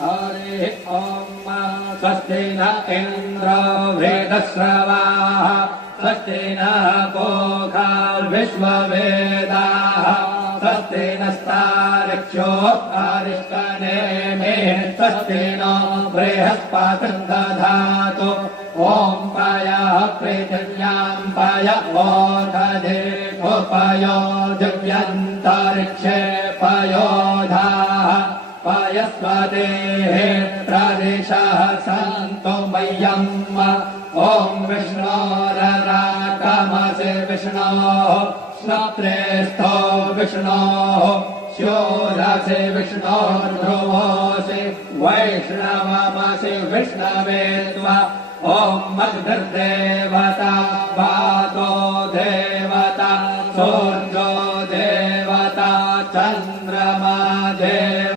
हरिः ॐ स्वस्ति न इन्द्रो वेदश्रवाः स्वस्ति नः पूषा विश्ववेदाः स्वस्ति नस्तार्क्ष्यो अरिष्टनेमिः स्वस्ति नो बृहस्पतिर् दधातु ॐ पयः पृथिव्यां पय ओषधीषु पयो दिव्यन्तरिक्षे पयोधाः पयस्वतेः प्रदिशः सन्तु मह्यम् ॐ विष्णोरराकमसि विष्णोः श्रोत्रेस्थो विष्णोः शूरसि विष्णोर्ध्रुवोऽसि वैष्णवमसि विष्णवे त्वा ॐ मग्धर्देवता वातो देवता